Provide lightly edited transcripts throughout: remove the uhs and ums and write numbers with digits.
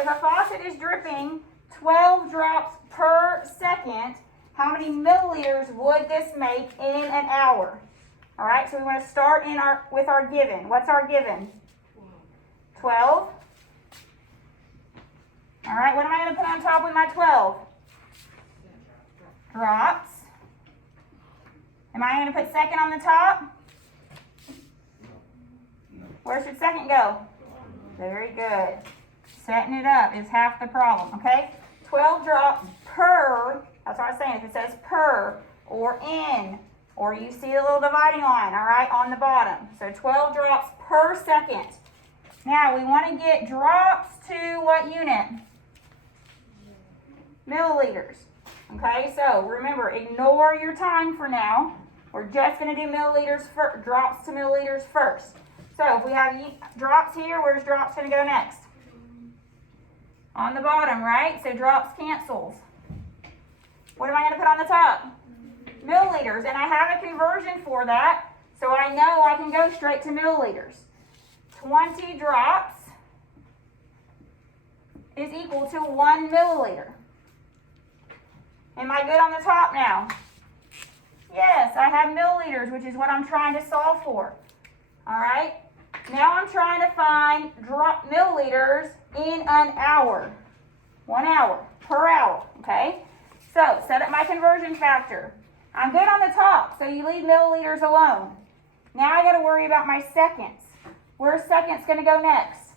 if a faucet is dripping 12 drops per second, how many milliliters would this make in an hour? All right, so we want to start with our given. What's our given? 12. All right, what am I going to put on top with my 12? Drops. Am I going to put second on the top? Where should second go? Very good. Setting it up is half the problem, okay? 12 drops per, that's what I was saying, if it says per or in, or you see a little dividing line, all right, on the bottom. So 12 drops per second. Now we want to get drops to what unit? Milliliters. Okay, so remember, ignore your time for now. We're just going to do milliliters first, drops to milliliters first. So if we have drops here, where's drops going to go next? On the bottom, right? So drops cancels. What am I going to put on the top? Milliliters. And I have a conversion for that, so I know I can go straight to milliliters. 20 drops is equal to 1 milliliter. Am I good on the top now? Yes, I have milliliters, which is what I'm trying to solve for. All right? Now I'm trying to find milliliters in an hour. 1 hour, per hour, okay? So, set up my conversion factor. I'm good on the top, so you leave milliliters alone. Now I got to worry about my seconds. Where's seconds going to go next?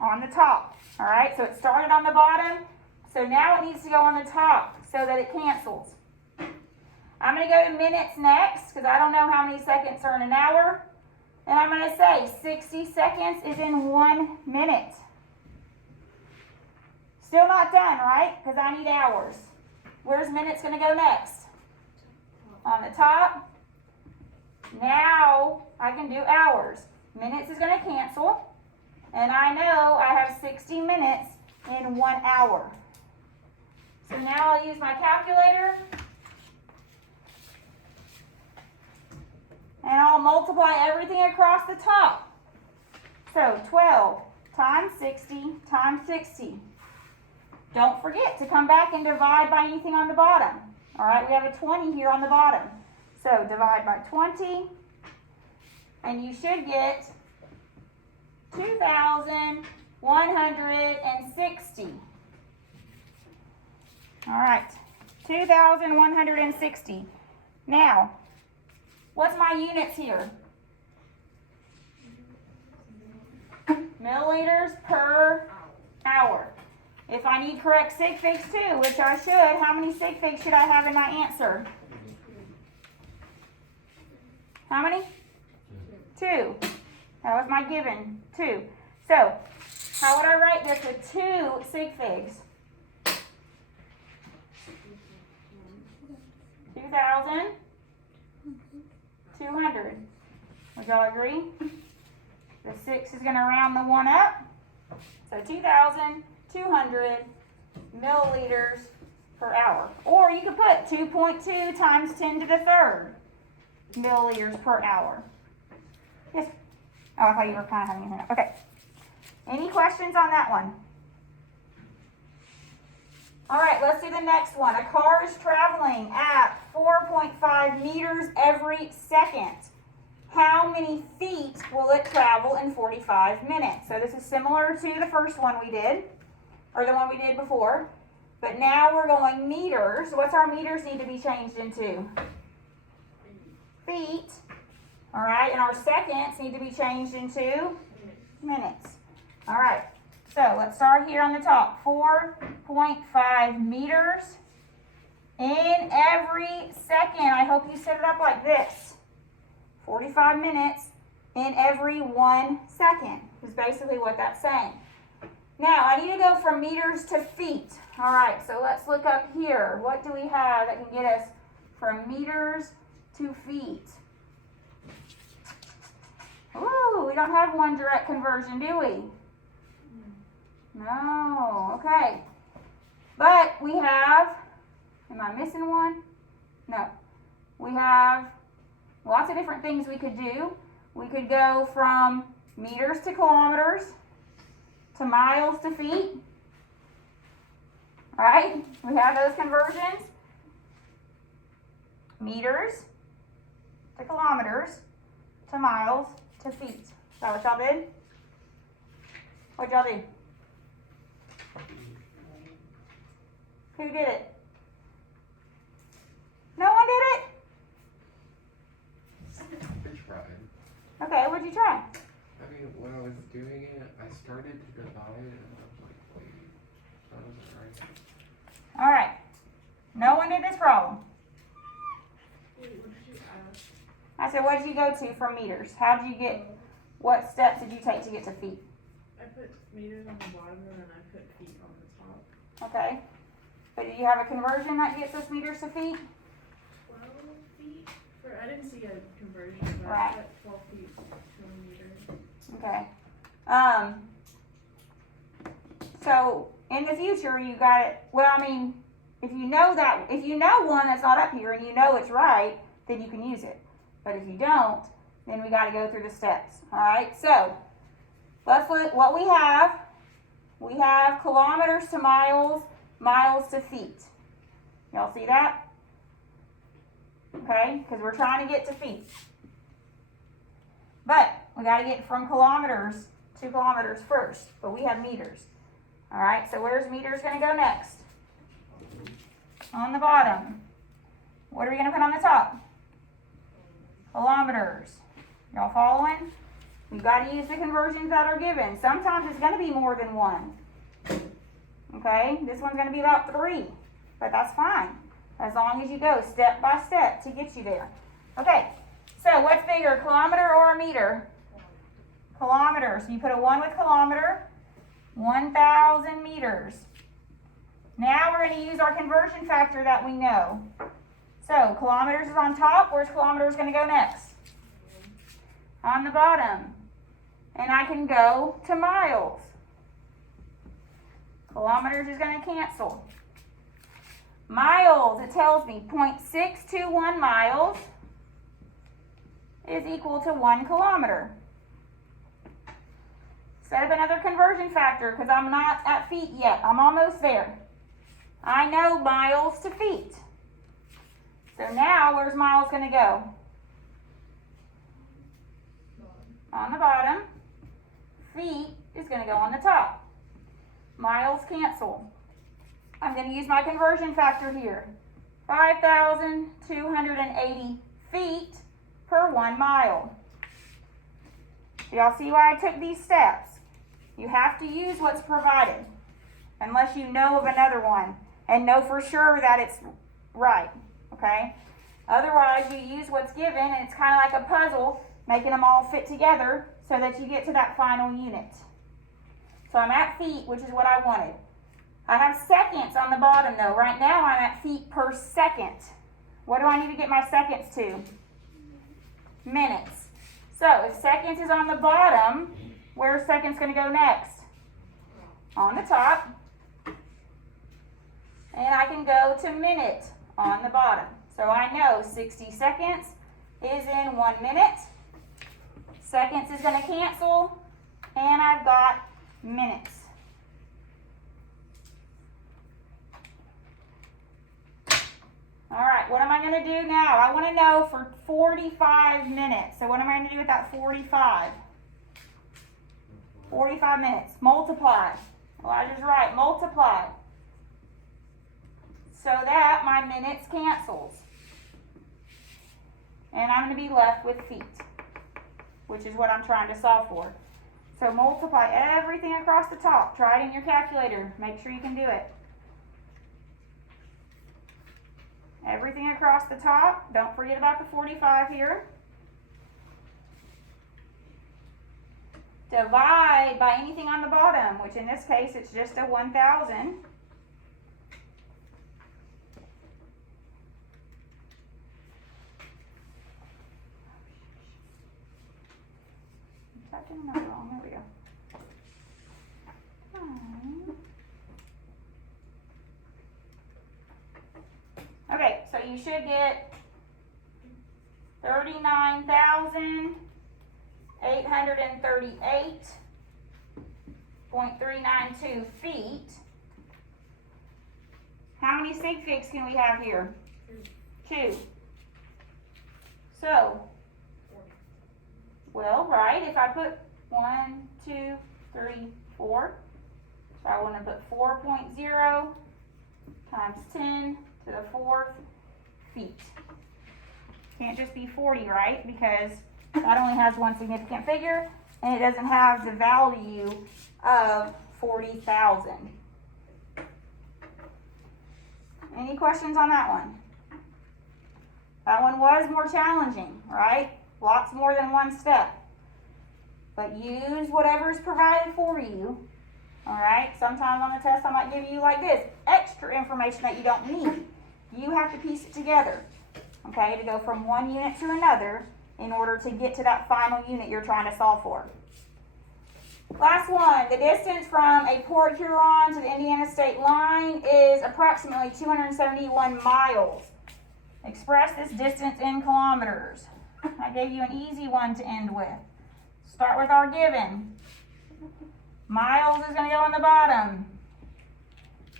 On the top, all right? So it started on the bottom, so now it needs to go on the top so that it cancels. I'm going to go to minutes next because I don't know how many seconds are in an hour. And I'm going to say 60 seconds is in 1 minute. Still not done, right? Because I need hours. Where's minutes going to go next? On the top. Now I can do hours. Minutes is going to cancel. And I know I have 60 minutes in 1 hour. So now I'll use my calculator. And I'll multiply everything across the top. So 12 times 60 times 60. Don't forget to come back and divide by anything on the bottom. All right, we have a 20 here on the bottom. So divide by 20, and you should get 2,160. All right, 2,160. Now, what's my units here? Milliliters per hour. If I need correct sig figs too, which I should, how many sig figs should I have in my answer? How many? 2. That was my given, 2. So, how would I write this with 2 sig figs? 2,200. Would y'all agree? The 6 is going to round the 1 up. So 2,200 milliliters per hour. Or you could put 2.2 times 10 to the third milliliters per hour. Yes. Oh, I thought you were kind of having your hand up. Okay. Any questions on that one? All right, let's do the next one. A car is traveling at 4.5 meters every second. How many feet will it travel in 45 minutes? So this is similar to the first one we did, or the one we did before. But now we're going meters. What's our meters need to be changed into? Feet. All right, and our seconds need to be changed into minutes. All right, so let's start here on the top. 4.5 meters in every second. I hope you set it up like this. 45 minutes in every 1 second is basically what that's saying. Now, I need to go from meters to feet. All right, so let's look up here. What do we have that can get us from meters to feet? Ooh, we don't have one direct conversion, do we? No, okay. But we have, am I missing one? No. We have lots of different things we could do. We could go from meters to kilometers. to miles to feet. Right? We have those conversions. Meters to kilometers to miles to feet. Is that what y'all did? What'd y'all do? Who did it? No one did it? I tried. Okay, what'd you try? I mean, when I was doing it, I started to divide and I was like, wait, that wasn't right. Alright. No one did this problem. Wait, what did you ask? I said, what did you go to for meters? How did you get, what steps did you take to get to feet? I put meters on the bottom and then I put feet on the top. Okay. But do you have a conversion that gets us meters to feet? 12 feet? I didn't see a conversion, but Right. I put 12 feet to a meter. Okay. So in the future, you got it. Well, I mean, if you know one that's not up here and you know it's right, then you can use it. But if you don't, then we got to go through the steps. All right. So let's look what we have. We have kilometers to miles, miles to feet. Y'all see that? Okay, because we're trying to get to feet. But we got to get from kilometers to kilometers first. But we have meters. All right, so where's meters going to go next? On the bottom. What are we going to put on the top? Kilometers. Y'all following? We've got to use the conversions that are given. Sometimes it's going to be more than one. Okay, this one's going to be about 3. But that's fine. As long as you go step by step to get you there. Okay, so what's bigger, kilometer or a meter? Kilometer. So you put a 1 with kilometer. 1,000 meters. Now we're going to use our conversion factor that we know. So kilometers is on top. Where's kilometers going to go next? On the bottom. And I can go to miles. Kilometers is going to cancel. Miles, it tells me 0.621 miles is equal to 1 kilometer. Set up another conversion factor because I'm not at feet yet. I'm almost there. I know miles to feet. So now where's miles going to go? On the bottom. Feet is going to go on the top. Miles cancel. I'm going to use my conversion factor here. 5,280 feet per 1 mile. Do y'all see why I took these steps? You have to use what's provided, unless you know of another one and know for sure that it's right, okay? Otherwise, you use what's given, and it's kind of like a puzzle, making them all fit together so that you get to that final unit. So I'm at feet, which is what I wanted. I have seconds on the bottom, though. Right now, I'm at feet per second. What do I need to get my seconds to? Minutes. So if seconds is on the bottom, where's seconds going to go next? On the top. And I can go to minute on the bottom. So I know 60 seconds is in 1 minute. Seconds is going to cancel. And I've got minutes. All right, what am I going to do now? I want to know for 45 minutes. So what am I going to do with that 45? 45 minutes. Multiply. Elijah's right. Multiply. So that my minutes cancels. And I'm going to be left with feet, which is what I'm trying to solve for. So multiply everything across the top. Try it in your calculator. Make sure you can do it. Everything across the top. Don't forget about the 45 here. Divide by anything on the bottom, which in this case it's just a 1,000. Typed in a number wrong. There we go. Okay, so you should get 39,838 0.392 feet. How many sig figs can we have here? 2. So, well, right, if I put 1, 2, 3, 4, so I want to put 4.0 times 10 to the 4th feet. Can't just be 40, right? Because that only has one significant figure, and it doesn't have the value of 40,000. Any questions on that one? That one was more challenging, right? Lots more than one step. But use whatever's provided for you. Alright, sometimes on the test I might give you like this, extra information that you don't need. You have to piece it together, okay, to go from one unit to another in order to get to that final unit you're trying to solve for. Last one, the distance from a Port Huron to the Indiana state line is approximately 271 miles. Express this distance in kilometers. I gave you an easy one to end with. Start with our given. Miles is going to go on the bottom.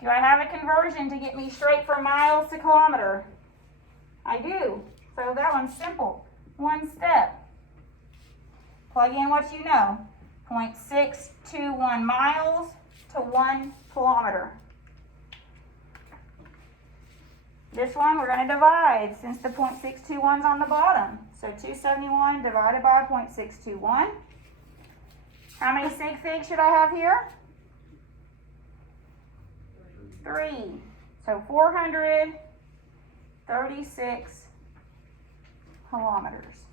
Do I have a conversion to get me straight from miles to kilometer? I do. So that one's simple. One step. Plug in what you know. 0.621 miles to 1 kilometer. This one we're going to divide since the 0.621's on the bottom. So 271 divided by 0.621. How many sig figs should I have here? 3. So 436 kilometers.